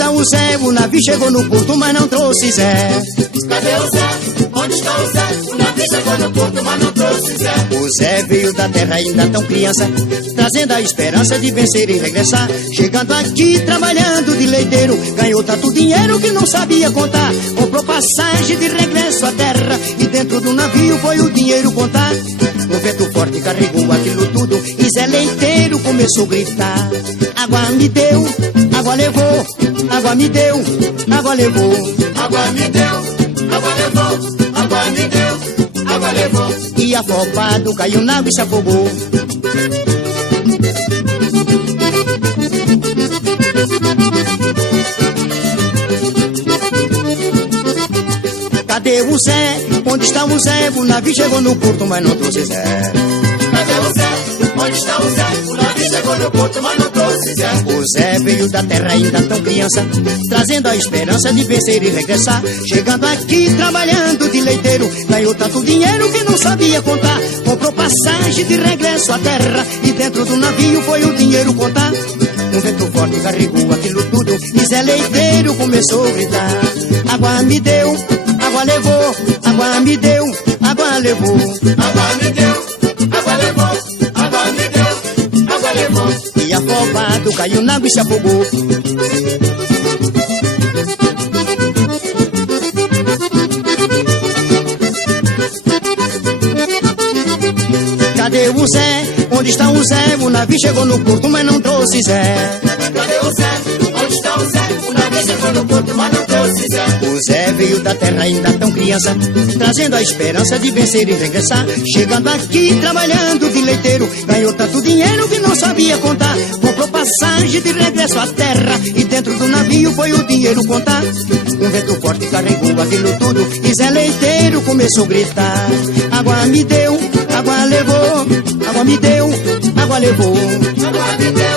está o Zé? O navio chegou no porto, mas não trouxe Zé. Cadê o Zé? Onde está o Zé? O navio chegou no porto, mas não trouxe Zé. O Zé veio da terra ainda tão criança, trazendo a esperança de vencer e regressar. Chegando aqui, trabalhando de leiteiro, ganhou tanto dinheiro que não sabia contar. Comprou passagem de regresso à terra, e dentro do navio foi o dinheiro contar. O vento forte carregou aquilo tudo, e Zé Leiteiro começou a gritar: água me deu, água levou, água me deu, água levou. Água me deu, água levou, água me deu, água levou. E afobado caiu na água e se afogou. Cadê o Zé? Onde está o Zé? O navio chegou no porto, mas não trouxe Zé. Cadê o Zé? Onde está o Zé? O navio chegou no porto, mas não trouxe Zé. O Zé veio da terra ainda tão criança, trazendo a esperança de vencer e regressar. Chegando aqui, trabalhando de leiteiro, ganhou tanto dinheiro que não sabia contar. Comprou passagem de regresso à terra, e dentro do navio foi o dinheiro contar. Um vento forte carregou aquilo tudo, e Zé Leiteiro começou a gritar: água me deu, água levou, água me deu, água levou. Água me deu, água levou, água me deu, água levou. E afobado caiu na água e se afogou. Cadê o Zé? Onde está o Zé? O navio chegou no porto, mas não trouxe Zé. Cadê o Zé? Onde está o Zé? O navio chegou no porto, mas não trouxe Zé. O Zé veio da terra ainda tão criança, trazendo a esperança de vencer e regressar. Chegando aqui, trabalhando de leiteiro, ganhou tanto dinheiro que não sabia contar. Comprou passagem de regresso à terra, e dentro do navio foi o dinheiro contar. Um vento forte carregou aquilo tudo, e Zé Leiteiro começou a gritar: água me deu, água levou, água me deu, água levou. Água me deu,